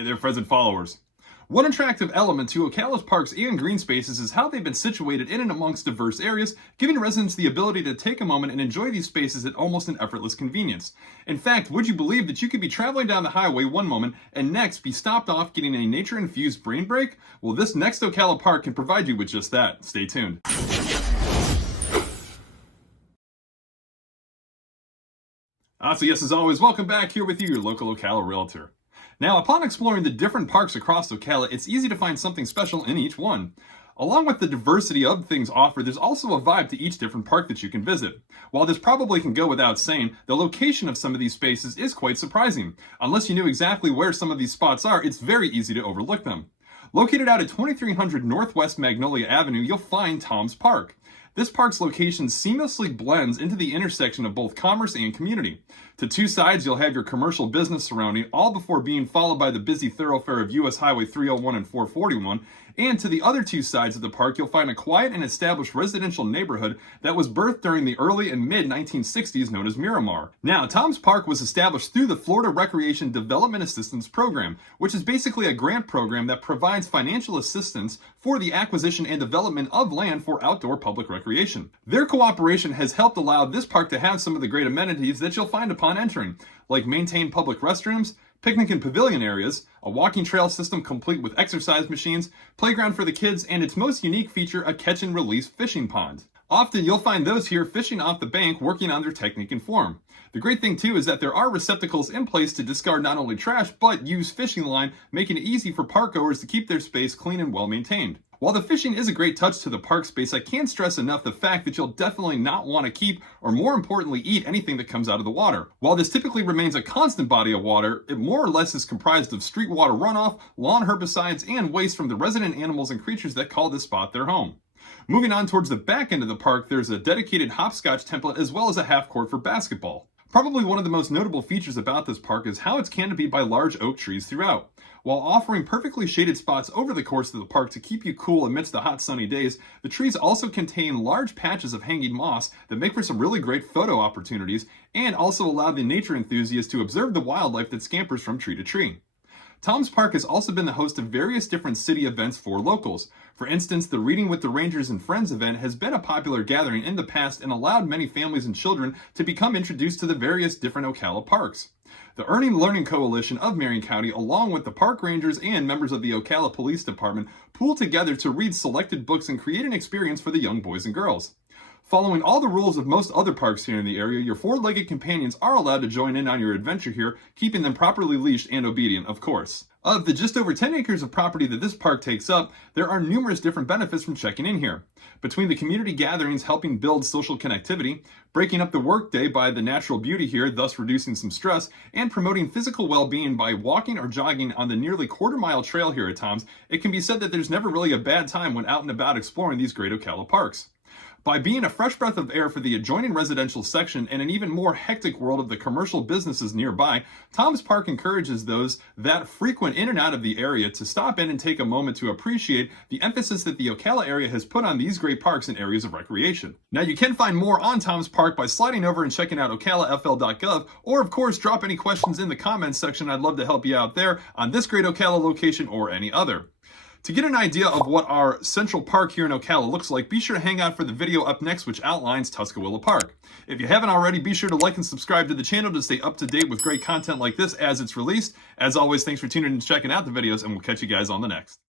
Hey there, friends and followers. One attractive element to Ocala's parks and green spaces is how they've been situated in and amongst diverse areas, giving residents the ability to take a moment and enjoy these spaces at almost an effortless convenience. In fact, would you believe that you could be traveling down the highway one moment and next be stopped off getting a nature-infused brain break? Well, this next Ocala park can provide you with just that. Stay tuned. So yes, as always, welcome back here with you, your local Ocala realtor. Now, upon exploring the different parks across Ocala, it's easy to find something special in each one. Along with the diversity of things offered, there's also a vibe to each different park that you can visit. While this probably can go without saying, the location of some of these spaces is quite surprising. Unless you knew exactly where some of these spots are, it's very easy to overlook them. Located out at 2300 Northwest Magnolia Avenue, you'll find Tom's Park. This park's location seamlessly blends into the intersection of both commerce and community. To two sides, you'll have your commercial business surrounding, all before being followed by the busy thoroughfare of US Highway 301 and 441. And to the other two sides of the park, you'll find a quiet and established residential neighborhood that was birthed during the early and mid-1960s known as Miramar. Now, Tom's Park was established through the Florida Recreation Development Assistance Program, which is basically a grant program that provides financial assistance for the acquisition and development of land for outdoor public recreation. Their cooperation has helped allow this park to have some of the great amenities that you'll find upon entering, like maintained public restrooms, picnic and pavilion areas, a walking trail system complete with exercise machines, playground for the kids, and its most unique feature, a catch and release fishing pond. Often you'll find those here fishing off the bank working on their technique and form. The great thing too is that there are receptacles in place to discard not only trash, but use fishing line, making it easy for park goers to keep their space clean and well maintained. While the fishing is a great touch to the park space, I can't stress enough the fact that you'll definitely not want to keep, or more importantly, eat anything that comes out of the water. While this typically remains a constant body of water, it more or less is comprised of street water runoff, lawn herbicides, and waste from the resident animals and creatures that call this spot their home. Moving on towards the back end of the park, there's a dedicated hopscotch template as well as a half court for basketball. Probably one of the most notable features about this park is how it's canopied by large oak trees throughout. While offering perfectly shaded spots over the course of the park to keep you cool amidst the hot sunny days, the trees also contain large patches of hanging moss that make for some really great photo opportunities and also allow the nature enthusiast to observe the wildlife that scampers from tree to tree. Tom's Park has also been the host of various different city events for locals. For instance, the Reading with the Rangers and Friends event has been a popular gathering in the past and allowed many families and children to become introduced to the various different Ocala parks. The Earning Learning Coalition of Marion County, along with the park rangers and members of the Ocala Police Department, pool together to read selected books and create an experience for the young boys and girls. Following all the rules of most other parks here in the area, your four-legged companions are allowed to join in on your adventure here, keeping them properly leashed and obedient, of course. Of the just over 10 acres of property that this park takes up, there are numerous different benefits from checking in here. Between the community gatherings helping build social connectivity, breaking up the workday by the natural beauty here, thus reducing some stress, and promoting physical well-being by walking or jogging on the nearly quarter-mile trail here at Tom's, it can be said that there's never really a bad time when out and about exploring these great Ocala parks. By being a fresh breath of air for the adjoining residential section and an even more hectic world of the commercial businesses nearby, Tom's Park encourages those that frequent in and out of the area to stop in and take a moment to appreciate the emphasis that the Ocala area has put on these great parks and areas of recreation. Now, you can find more on Tom's Park by sliding over and checking out ocalafl.gov, or of course drop any questions in the comments section. I'd love to help you out there on this great Ocala location or any other. To get an idea of what our Central Park here in Ocala looks like, be sure to hang out for the video up next which outlines Tuscaloosa Park. If you haven't already, be sure to like and subscribe to the channel to stay up to date with great content like this as it's released. As always, thanks for tuning in and checking out the videos, and we'll catch you guys on the next.